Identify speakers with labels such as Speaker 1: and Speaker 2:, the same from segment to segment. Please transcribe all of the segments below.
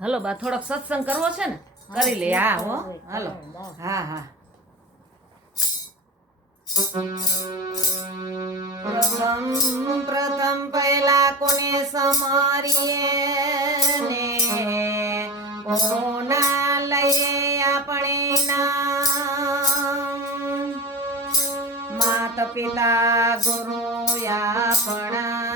Speaker 1: Hello બા થોડોક સત્સંગ કરવો છે ને? કરી લે હા હો. હલો. હા હા પ્રથમ પ્રથમ પહેલા કોને સમારીએ ને? કોના લઈએ આપણે નામ? માત પિતા ગુરુ આપણા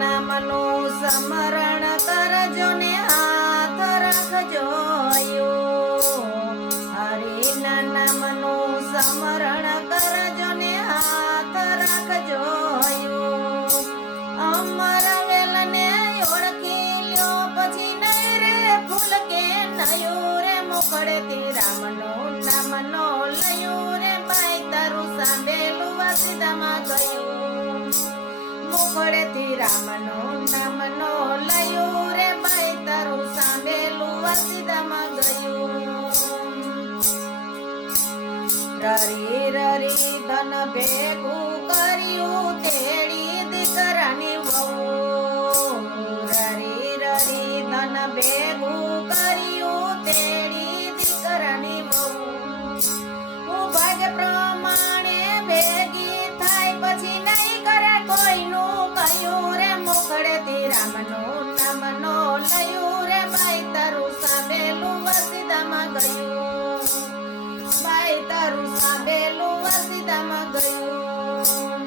Speaker 1: નામનું સ્મરણ કરજો ને હાથ રાખજો હરિના નામનું સ્મરણ કરજો લયું રે બાઈ તારું સાંભળેલું વાસીદામાં ગયું. મુખડેથી રામનો રામનો લયું રે બાઈ તારું સાંભળેલું વાસીદામાં ગયું. રરી રરી ધન ભેગું કર્યું તેડી દીકરાની ગયું ગયું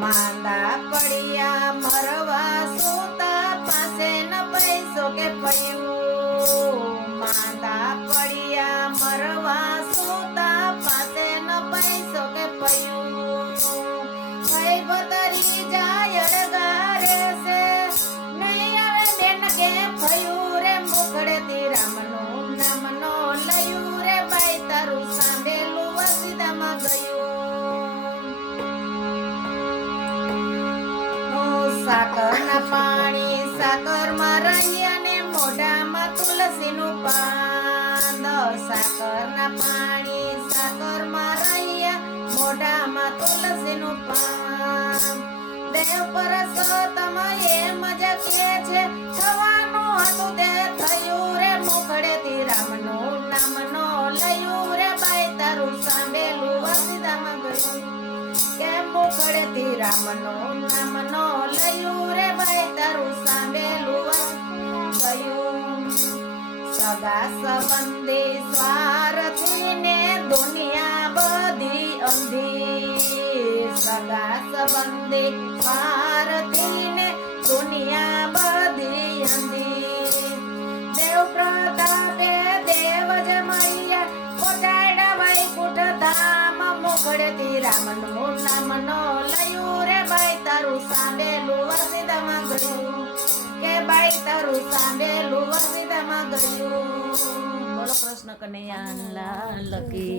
Speaker 1: માંદા પડ્યા મરવા સૂતા પાસે ન પૈસો કે પયું સાકરના પાણી સાકરમાં રહી અને મોઢામાં તુલસીનું પાન સાકરના પાણી સાકરમાં રહી મોઢામાં તુલસીનું પાન દેવ પરસોત્તમ એમ જ કે છે. થવાનું હતું તે થયું રે મુખડેથી. કે રામનો નામનો લયું રે ભાઈ તારું સાંભેલું ગયું સગા સંબંધી સ્વાર્થી ને દુનિયા બધી અંધી. સગા સંબંધી સ્વાર્થી ને દુનિયા બધી અંધી. લયું રે બાઈ તારું સાંભળેલું વસીદામાં ગયું કે બાઈ તારું સાંભળેલું વસીદામાં ગયું બોલો કૃષ્ણ કનૈયા લાલ કી